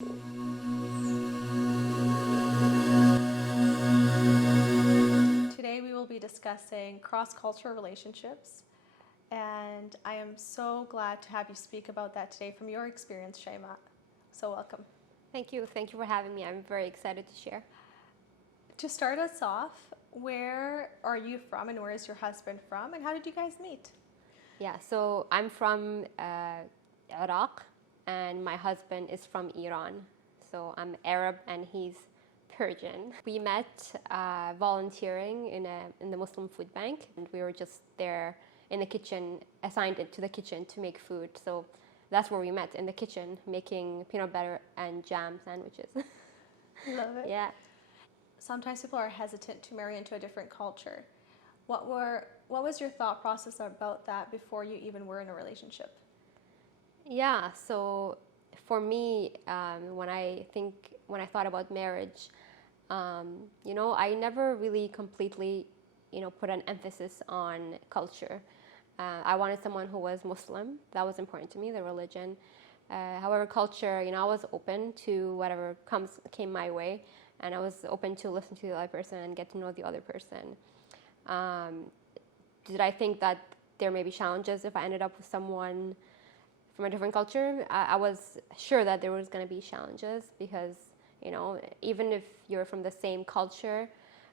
Today we will be discussing cross-cultural relationships, and I am so glad to have you speak about that today from your experience, Shaima. So welcome. Thank you. Thank you for having me. I'm very excited to share. To start us off, where are you from and where is your husband from, and how did you guys meet? Yeah, so I'm from Iraq and my husband is from Iran. So I'm Arab and he's Persian. We met volunteering in the Muslim food bank, and we were just there in the kitchen, assigned to the kitchen to make food. So that's where we met, in the kitchen, making peanut butter and jam sandwiches. Love it. Yeah. Sometimes people are hesitant to marry into a different culture. What was your thought process about that before you even were in a relationship? Yeah, so for me, when I thought about marriage, I never really completely, put an emphasis on culture. I wanted someone who was Muslim. That was important to me, the religion. However, culture, I was open to whatever came my way, and I was open to listen to the other person and get to know the other person. Did I think that there may be challenges if I ended up with someone from a different culture? I was sure that there was going to be challenges because, even if you're from the same culture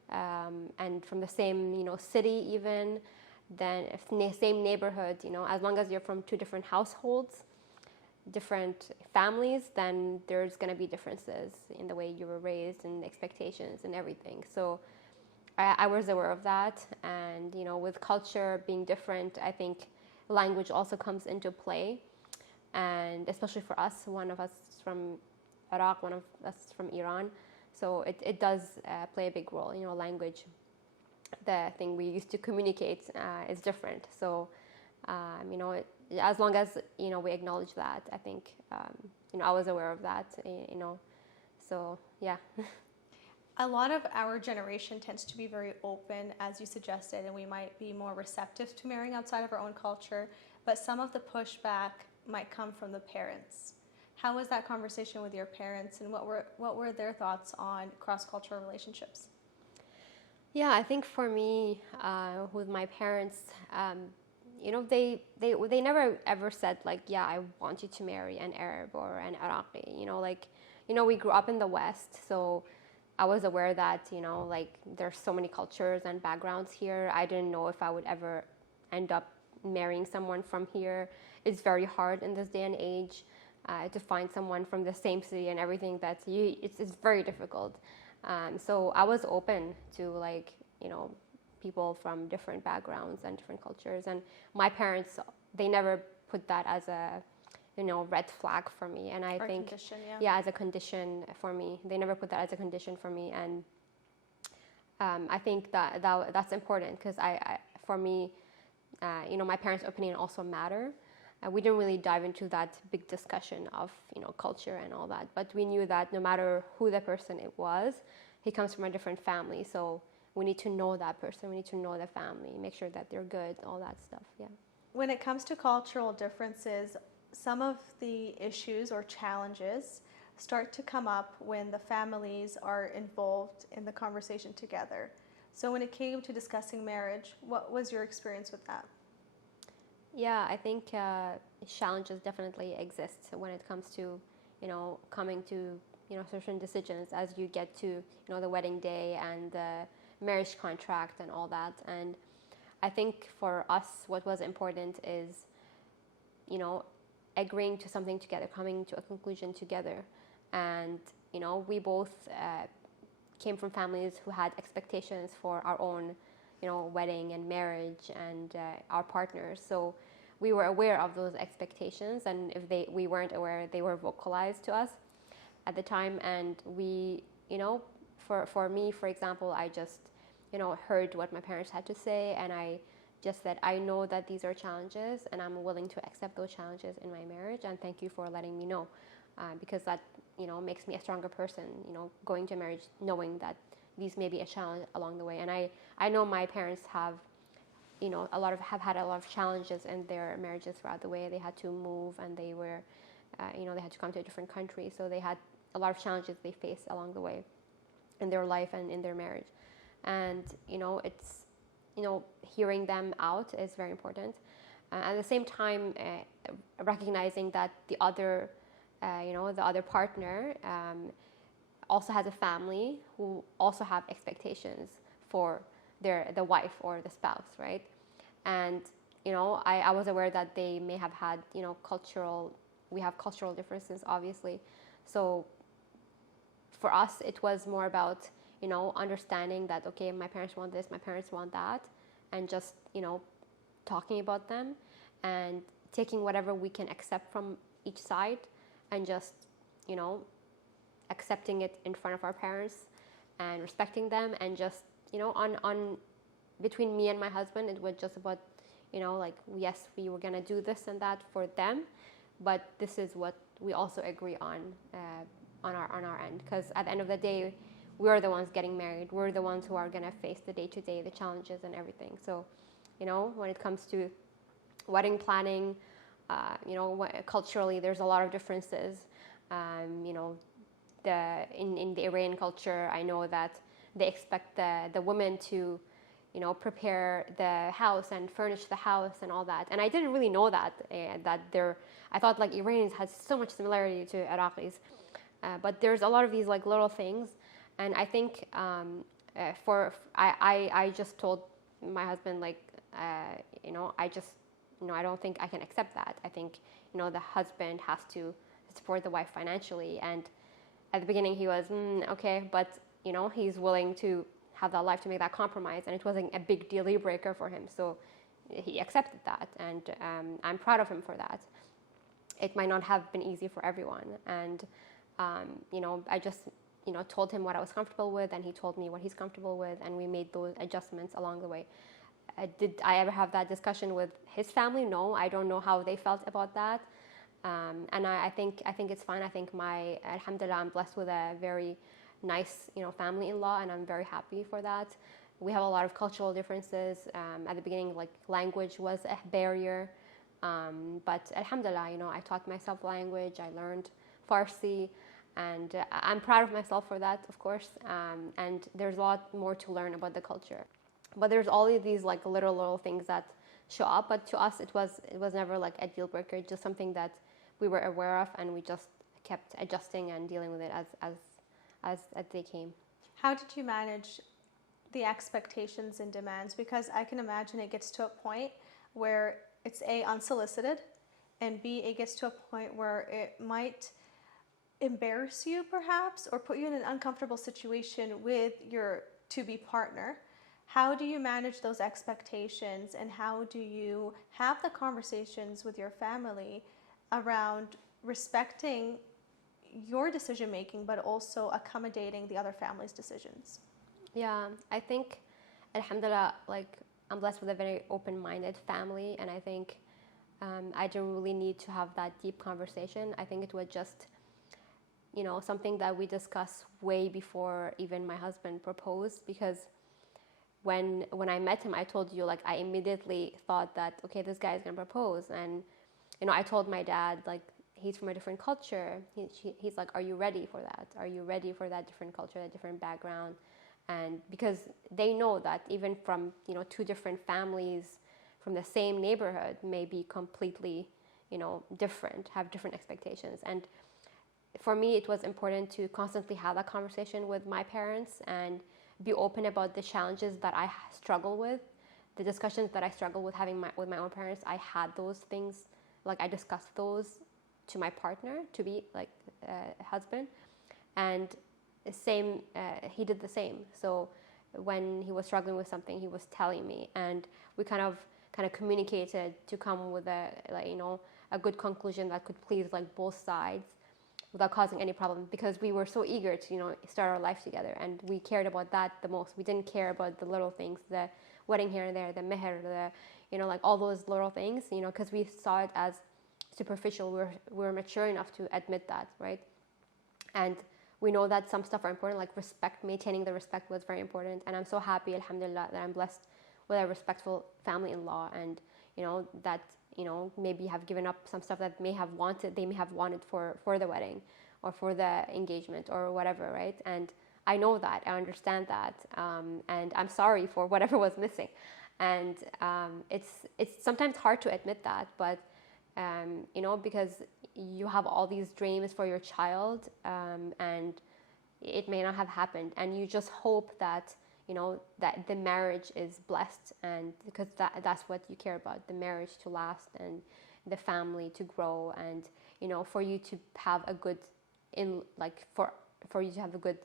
and from the same, city even, then if same neighborhood, as long as you're from two different households, different families, then there's going to be differences in the way you were raised and expectations and everything. So I was aware of that, and with culture being different, I think language also comes into play, and especially for us, one of us is from Iraq, one of us is from Iran, so it does play a big role. Language, the thing we used to communicate, is different. So as long as we acknowledge that, I think I was aware of that. So yeah. A lot of our generation tends to be very open, as you suggested, and we might be more receptive to marrying outside of our own culture, but some of the pushback might come from the parents. How was that conversation with your parents, and what were their thoughts on cross-cultural relationships? Yeah, I think for me, with my parents, they never ever said like, yeah, I want you to marry an Arab or an Iraqi. We grew up in the West, so I was aware that, there's so many cultures and backgrounds here. I didn't know if I would ever end up marrying someone from here. It's very hard in this day and age to find someone from the same city and everything. It's very difficult. So I was open to people from different backgrounds and different cultures. And my parents, they never put that as a red flag for me. And I think, condition, as a condition for me. They never put that as a condition for me. And I think that's important because for me, my parents' opinion also matter. We didn't really dive into that big discussion of, culture and all that. But we knew that no matter who the person it was, he comes from a different family. So we need to know that person. We need to know the family, make sure that they're good, all that stuff. Yeah. When it comes to cultural differences, some of the issues or challenges start to come up when the families are involved in the conversation together. So when it came to discussing marriage, what was your experience with that? Yeah, I think challenges definitely exist when it comes to, coming to, certain decisions as you get to, the wedding day and the marriage contract and all that. And I think for us, what was important is, agreeing to something together, coming to a conclusion together. And, we both came from families who had expectations for our own, wedding and marriage and our partners. So we were aware of those expectations, and if we weren't aware, they were vocalized to us at the time. And we, for me, for example, I just, heard what my parents had to say, and I just said, I know that these are challenges and I'm willing to accept those challenges in my marriage, and thank you for letting me know, because that makes me a stronger person, going to marriage knowing that these may be a challenge along the way. And I know my parents have have had a lot of challenges in their marriages throughout the way. They had to move, and they were they had to come to a different country, so they had a lot of challenges they face along the way in their life and in their marriage. And, it's, hearing them out is very important. At the same time, recognizing that the other, the other partner also has a family who also have expectations for the wife or the spouse, right? And, I was aware that they may have had, we have cultural differences, obviously. So for us, it was more about, understanding that, okay, my parents want this, my parents want that, and just, talking about them and taking whatever we can accept from each side and just, accepting it in front of our parents and respecting them. And just, on between me and my husband, it was just about, like, yes, we were going to do this and that for them, but this is what we also agree on our end, because at the end of the day, we're the ones getting married. We're the ones who are going to face the day-to-day, the challenges and everything. So, when it comes to wedding planning, culturally, there's a lot of differences. In the Iranian culture, I know that they expect the women to, prepare the house and furnish the house and all that. And I didn't really know that, I thought like Iranians had so much similarity to Iraqis. But there's a lot of these like little things. And I think I just told my husband, like, I don't think I can accept that. I think, the husband has to support the wife financially. And at the beginning he was, okay, but, he's willing to have that life to make that compromise. And it wasn't a big deal breaker for him. So he accepted that. And I'm proud of him for that. It might not have been easy for everyone. And, I just, told him what I was comfortable with, and he told me what he's comfortable with, and we made those adjustments along the way. Did I ever have that discussion with his family? No, I don't know how they felt about that. And I think it's fine. I think alhamdulillah, I'm blessed with a very nice, family-in-law, and I'm very happy for that. We have a lot of cultural differences. At the beginning, like, language was a barrier. But alhamdulillah, I taught myself language. I learned Farsi. And I'm proud of myself for that, of course. And there's a lot more to learn about the culture. But there's all of these like little things that show up. But to us, it was never like a deal breaker. Just something that we were aware of, and we just kept adjusting and dealing with it as they came. How did you manage the expectations and demands? Because I can imagine it gets to a point where it's A, unsolicited, and B, it gets to a point where it might embarrass you perhaps, or put you in an uncomfortable situation with your to-be partner. How do you manage those expectations, and how do you have the conversations with your family around respecting your decision making but also accommodating the other family's decisions? Yeah, I think alhamdulillah, like, I'm blessed with a very open-minded family, and I think I didn't really need to have that deep conversation. I think it was just something that we discussed way before even my husband proposed, because when I met him, I told you, like, I immediately thought that, okay, this guy is going to propose. And, I told my dad, like, he's from a different culture. He's like, are you ready for that? Are you ready for that different culture, that different background? And because they know that even from, two different families from the same neighborhood may be completely, different, have different expectations. And for me, it was important to constantly have that conversation with my parents and be open about the challenges that I struggle with, the discussions that I struggle with having with my own parents. I had those things, like, I discussed those to my partner, to be like husband, and he did the same. So when he was struggling with something, he was telling me, and we kind of communicated to come with a good conclusion that could please like both sides, without causing any problem, because we were so eager to, start our life together, and we cared about that the most. We didn't care about the little things, the wedding here and there, the meher, like all those little things, because we saw it as superficial. We were mature enough to admit that, right? And we know that some stuff are important, like respect, maintaining the respect was very important. And I'm so happy, alhamdulillah, that I'm blessed with a respectful family-in-law, and, that maybe have given up some stuff that they may have wanted for the wedding, or for the engagement or whatever, right? And I know that, I understand that, and I'm sorry for whatever was missing. And it's sometimes hard to admit that, but because you have all these dreams for your child, and it may not have happened, and you just hope that that the marriage is blessed, and because that's what you care about, the marriage to last and the family to grow, and for you to have a good for you to have a good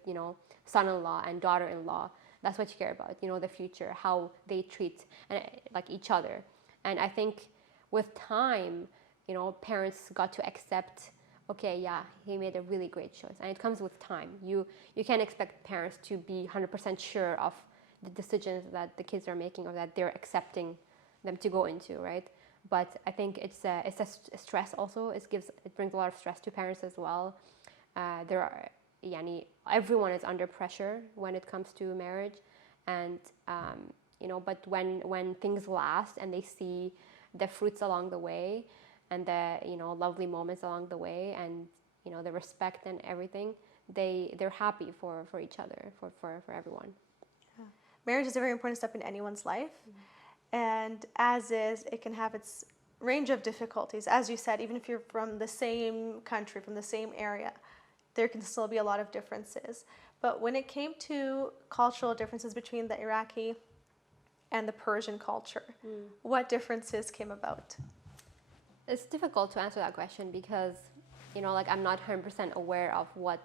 son-in-law and daughter-in-law. That's what you care about, the future, how they treat each other. And I think with time, parents got to accept, okay, yeah, he made a really great choice. And it comes with time. You can't expect parents to be 100% sure of the decisions that the kids are making or that they're accepting them to go into, right? But I think it's a stress also. It brings a lot of stress to parents as well. Everyone is under pressure when it comes to marriage, and but when things last and they see the fruits along the way, and the lovely moments along the way, and the respect and everything, they're happy for each other, for everyone. Yeah. Marriage is a very important step in anyone's life, and as is, it can have its range of difficulties. As you said, even if you're from the same country, from the same area, there can still be a lot of differences. But when it came to cultural differences between the Iraqi and the Persian culture, what differences came about? It's difficult to answer that question because, I'm not 100% aware of what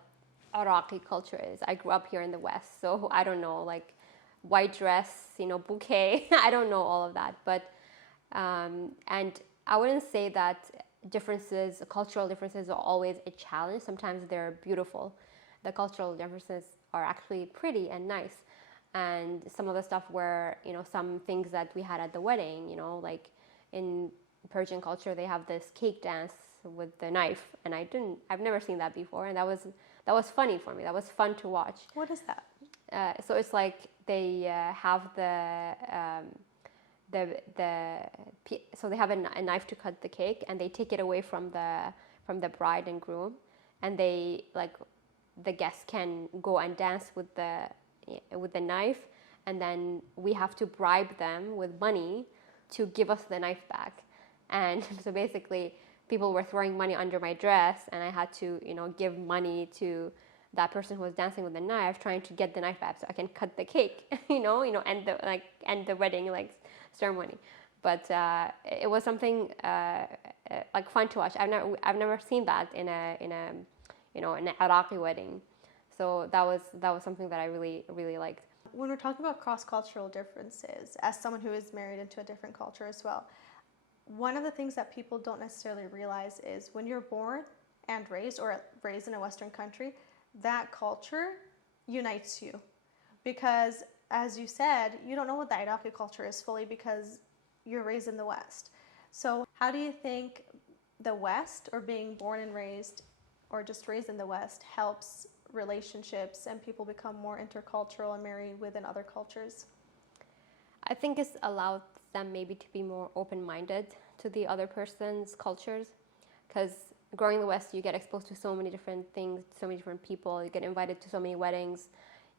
Iraqi culture is. I grew up here in the West, so I don't know, white dress, bouquet. I don't know all of that. But, and I wouldn't say that cultural differences are always a challenge. Sometimes they're beautiful. The cultural differences are actually pretty and nice. And some of the stuff where, some things that we had at the wedding, like in Persian culture, they have this cake dance with the knife, and I've never seen that before, and that was funny for me. That was fun to watch. What is that? So it's like they have so they have a knife to cut the cake, and they take it away from the bride and groom, and they the guests can go and dance with the knife, and then we have to bribe them with money to give us the knife back. And so basically people were throwing money under my dress, and I had to give money to that person who was dancing with the knife, trying to get the knife back so I can cut the cake, end the wedding ceremony. But it was something fun to watch. I've never seen that in an Iraqi wedding. So that was something that I really, really liked. When we're talking about cross-cultural differences, as someone who is married into a different culture as well, one of the things that people don't necessarily realize is when you're born and raised in a Western country, that culture unites you. Because, as you said, you don't know what the Iraqi culture is fully because you're raised in the West. So how do you think the West, or being born and raised, or just raised in the West, helps relationships and people become more intercultural and marry within other cultures? I think it's allowed them maybe to be more open-minded to the other person's cultures, because growing in the West, you get exposed to so many different things, so many different people, you get invited to so many weddings,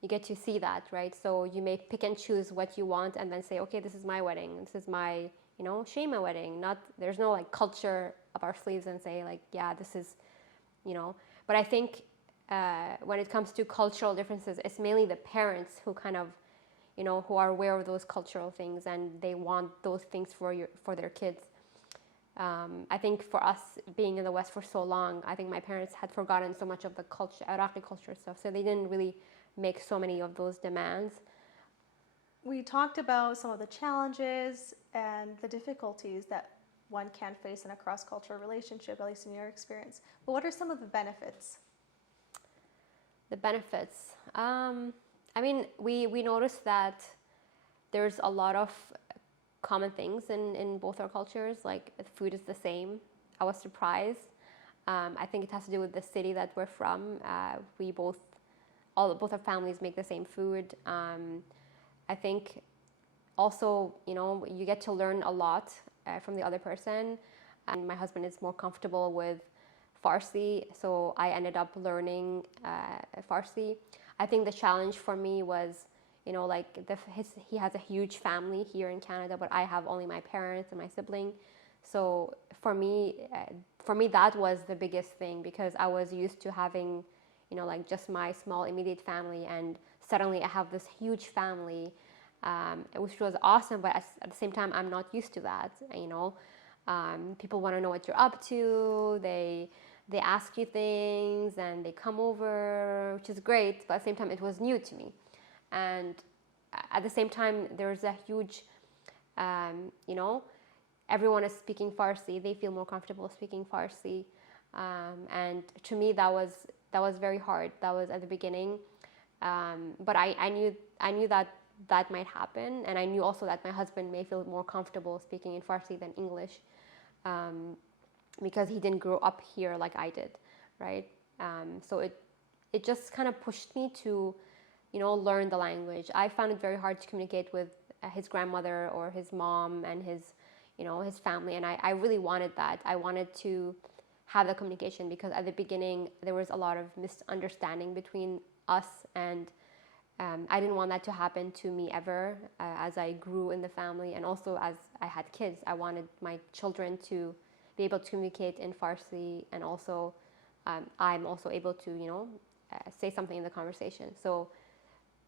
you get to see that, right? So you may pick and choose what you want and then say, okay, this is my wedding, this is my, Shaima wedding. There's no culture up our sleeves and say yeah, this is, but I think when it comes to cultural differences, it's mainly the parents who kind of, who are aware of those cultural things, and they want those things for their kids. I think for us being in the West for so long, I think my parents had forgotten so much of the Iraqi culture stuff, so they didn't really make so many of those demands. We talked about some of the challenges and the difficulties that one can face in a cross-cultural relationship, at least in your experience. But what are some of the benefits? The benefits. We noticed that there's a lot of common things in both our cultures. Food is the same. I was surprised. I think it has to do with the city that we're from. Both our families make the same food. I think also, you get to learn a lot from the other person. And my husband is more comfortable with Farsi, so I ended up learning Farsi. I think the challenge for me was, like he has a huge family here in Canada, but I have only my parents and my sibling. So for me, that was the biggest thing, because I was used to having, like just my small immediate family, and suddenly I have this huge family, which was awesome. But at the same time, I'm not used to that. People want to know what you're up to. They ask you things and they come over, which is great. But at the same time, it was new to me, and at the same time, there's a huge, everyone is speaking Farsi. They feel more comfortable speaking Farsi, and to me that was very hard. That was at the beginning, but I knew that might happen, and I knew also that my husband may feel more comfortable speaking in Farsi than English, because he didn't grow up here like I did, right? So it just kind of pushed me to, learn the language. I found it very hard to communicate with his grandmother or his mom and his family, and I really wanted that. I wanted to have the communication, because at the beginning there was a lot of misunderstanding between us, and I didn't want that to happen to me ever, as I grew in the family, and also as I had kids. I wanted my children to be able to communicate in Farsi, and also I'm also able to say something in the conversation. So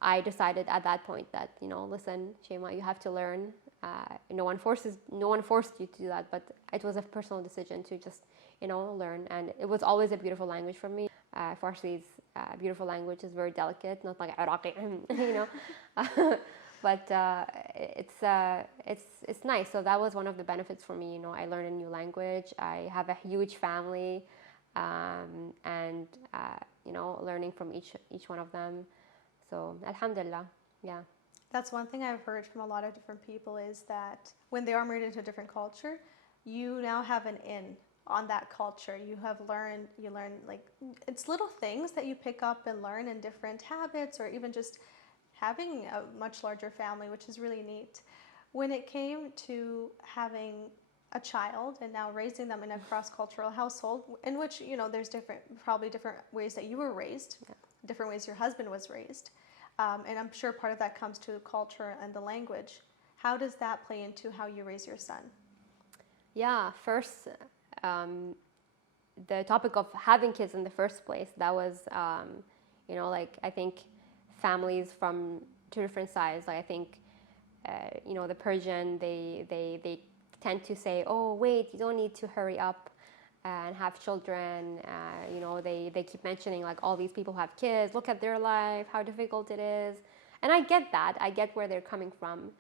I decided at that point that, listen, Shaima, you have to learn. No one forced you to do that, but it was a personal decision to just, learn. And it was always a beautiful language for me. Farsi is a beautiful language. It's very delicate, not like Iraqi, but it's nice. So that was one of the benefits for me. I learned a new language. I have a huge family, and learning from each one of them. So alhamdulillah, yeah. That's one thing I've heard from a lot of different people, is that when they are married into a different culture, you now have an in on that culture. You learn like, it's little things that you pick up and learn in different habits, or even just having a much larger family, which is really neat. When it came to having a child and now raising them in a cross-cultural household, in which, there's probably different ways that you were raised, yeah, different ways your husband was raised. And I'm sure part of that comes to culture and the language. How does that play into how you raise your son? Yeah, first, the topic of having kids in the first place, that was, I think families from two different sides. Like I think, the Persian, they tend to say, oh, wait, you don't need to hurry up and have children. They keep mentioning like all these people who have kids, look at their life, how difficult it is. And I get that. I get where they're coming from.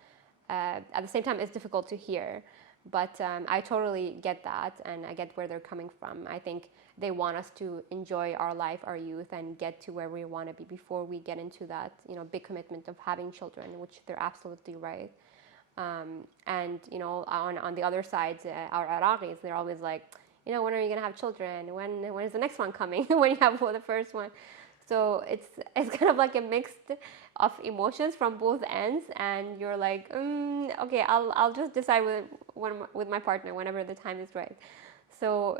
At the same time, it's difficult to hear. But I totally get that, and I get where they're coming from. I think they want us to enjoy our life, our youth, and get to where we want to be before we get into that, big commitment of having children, which they're absolutely right. And on the other side, our Iraqis, they're always like, when are you gonna have children? When is the next one coming? When you have the first one. So it's kind of like a mix of emotions from both ends, and you're like, okay, I'll just decide with my partner whenever the time is right. So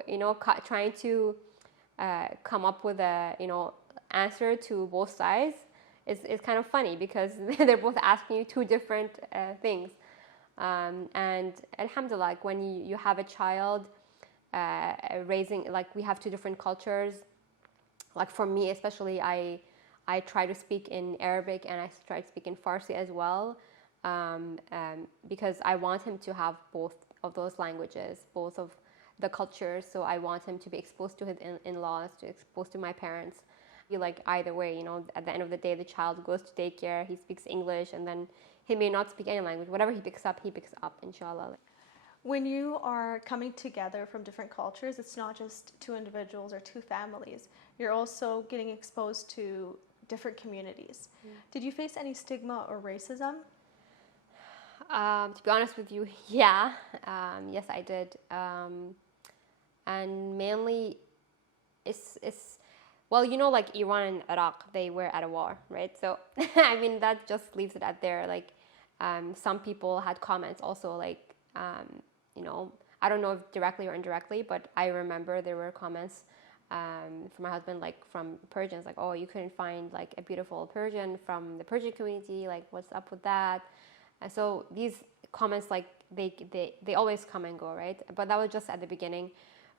trying to come up with a answer to both sides is kind of funny, because they're both asking you two different things. And alhamdulillah, like when you have a child, raising, like we have two different cultures. Like for me especially, I try to speak in Arabic, and I try to speak in Farsi as well, because I want him to have both of those languages, both of the cultures. So I want him to be exposed to his in-laws, to exposed to my parents. Like either way, at the end of the day, the child goes to daycare, he speaks English, and then he may not speak any language. Whatever he picks up, inshallah. When you are coming together from different cultures, it's not just two individuals or two families. You're also getting exposed to different communities. Did you face any stigma or racism? To be honest with you, yeah. Yes, I did. And mainly, it's well, like Iran and Iraq, they were at a war, right? So, I mean, that just leaves it at there. Like, some people had comments also, like, I don't know if directly or indirectly, but I remember there were comments for my husband, like from Persians, like, oh, you couldn't find like a beautiful Persian from the Persian community, like what's up with that? And so these comments, like they always come and go, right? But that was just at the beginning.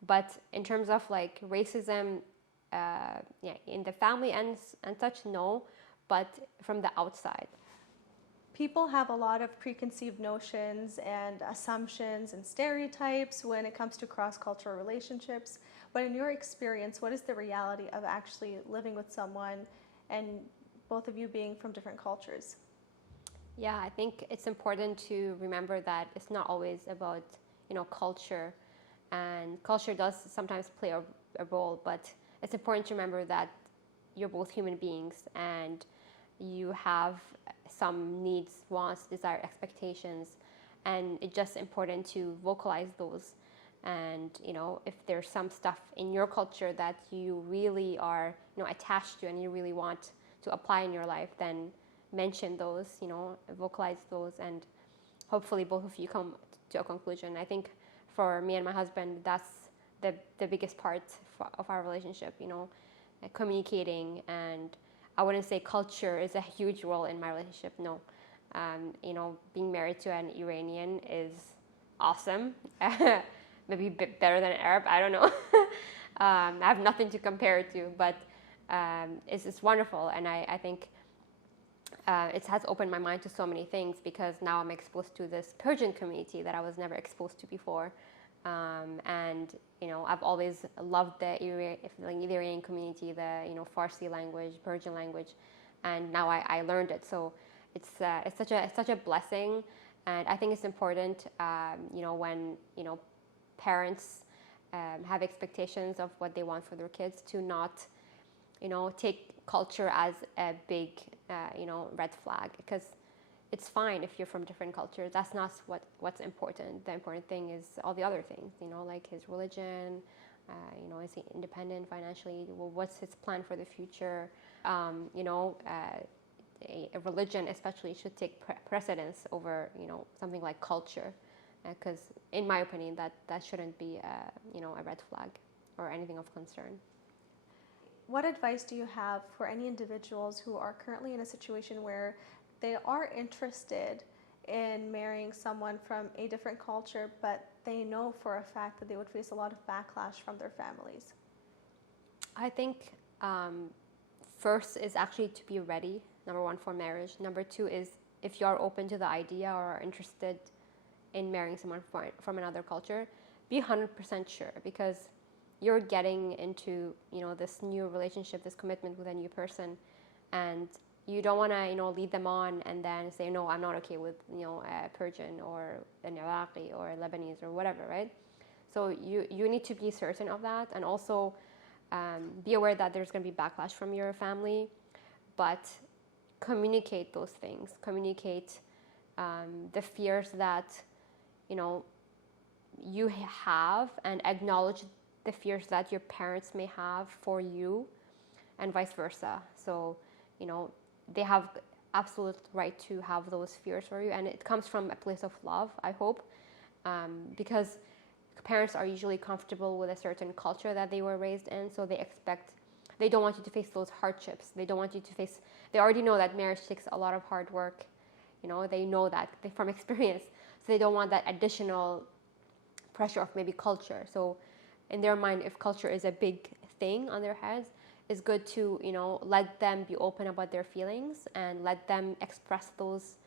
But in terms of like racism, yeah, in the family and such, no, but from the outside. People have a lot of preconceived notions and assumptions and stereotypes when it comes to cross-cultural relationships. But in your experience, what is the reality of actually living with someone and both of you being from different cultures? Yeah, I think it's important to remember that it's not always about, culture. And culture does sometimes play a role, but it's important to remember that you're both human beings and you have some needs, wants, desire, expectations, and it's just important to vocalize those. And if there's some stuff in your culture that you really are attached to and you really want to apply in your life, then mention those, vocalize those, and hopefully both of you come to a conclusion. I think for me and my husband, that's the biggest part of our relationship, communicating. And I wouldn't say culture is a huge role in my relationship, no. Being married to an Iranian is awesome. Maybe a bit better than an Arab, I don't know. I have nothing to compare it to, but it's wonderful. And I think it has opened my mind to so many things, because now I'm exposed to this Persian community that I was never exposed to before. And I've always loved the Iranian community, the Farsi language, Persian language, and now I learned it. So it's such a blessing, and I think it's important when parents have expectations of what they want for their kids, to not take culture as a big red flag, because it's fine if you're from different cultures. That's not what's important. The important thing is all the other things, like his religion, is he independent financially? Well, what's his plan for the future? A religion especially should take precedence over, something like culture, because in my opinion, that shouldn't be, a red flag or anything of concern. What advice do you have for any individuals who are currently in a situation where they are interested in marrying someone from a different culture, but they know for a fact that they would face a lot of backlash from their families? I think first is actually to be ready, number one, for marriage. Number two is, if you are open to the idea or are interested in marrying someone from another culture, be 100% sure, because you're getting into this new relationship, this commitment with a new person, and you don't want to lead them on and then say, no, I'm not okay with a Persian or an Iraqi or a Lebanese or whatever, right? So you need to be certain of that, and also be aware that there's going to be backlash from your family, but communicate those things. Communicate the fears that you have, and acknowledge the fears that your parents may have for you, and vice versa. So they have absolute right to have those fears for you, and it comes from a place of love, I hope, because parents are usually comfortable with a certain culture that they were raised in, so they don't want you to face those hardships. They already know that marriage takes a lot of hard work. They know that from experience, so they don't want that additional pressure of maybe culture. So in their mind, if culture is a big thing on their heads, it's good to let them be open about their feelings, and let them express those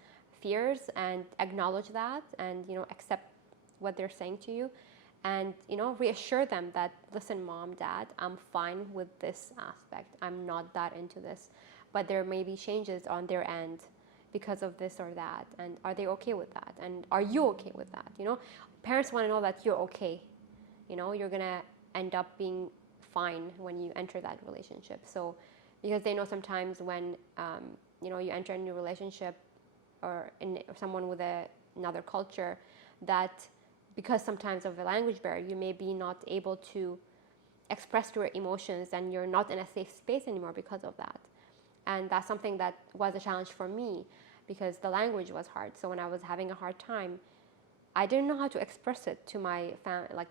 fears, and acknowledge that, and accept what they're saying to you, and reassure them that, listen, mom, dad, I'm fine with this aspect, I'm not that into this, but there may be changes on their end because of this or that, and are they okay with that, and are you okay with that? Parents want to know that you're okay. You're gonna end up being fine when you enter that relationship. So, because they know sometimes when you enter a new relationship or someone with another culture, that because sometimes of the language barrier, you may be not able to express your emotions, and you're not in a safe space anymore because of that. And that's something that was a challenge for me, because the language was hard. So when I was having a hard time, I didn't know how to express it to my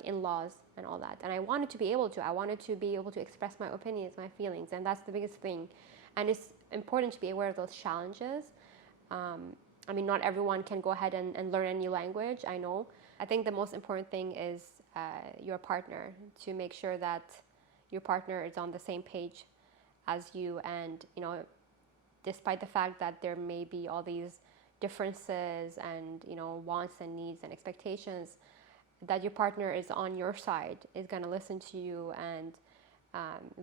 in-laws and all that. And I wanted to be able to. I wanted to be able to express my opinions, my feelings, and that's the biggest thing. And it's important to be aware of those challenges. I mean, not everyone can go ahead and learn a new language, I know. I think the most important thing is your partner, to make sure that your partner is on the same page as you, and, you know, despite the fact that there may be all these differences and, you know, wants and needs and expectations, that your partner is on your side, is going to listen to you, and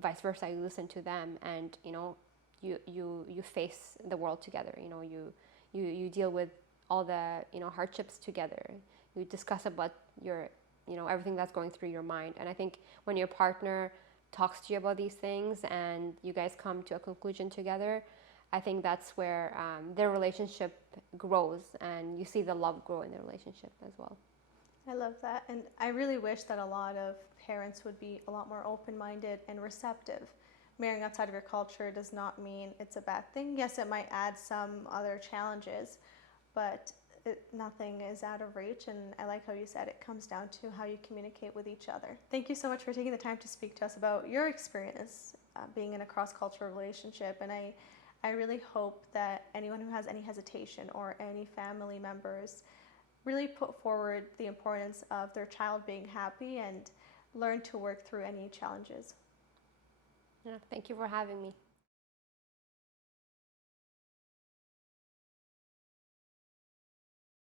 vice versa, you listen to them, and, you know, you face the world together. You know, you deal with all the, you know, hardships together. You discuss about your, you know, everything that's going through your mind. And I think when your partner talks to you about these things and you guys come to a conclusion together, I think that's where their relationship grows, and you see the love grow in the relationship as well. I love that. And I really wish that a lot of parents would be a lot more open-minded and receptive. Marrying outside of your culture does not mean it's a bad thing. Yes, it might add some other challenges, but nothing is out of reach. And I like how you said it comes down to how you communicate with each other. Thank you so much for taking the time to speak to us about your experience being in a cross-cultural relationship. And I really hope that anyone who has any hesitation, or any family members, really put forward the importance of their child being happy and learn to work through any challenges. Yeah, thank you for having me.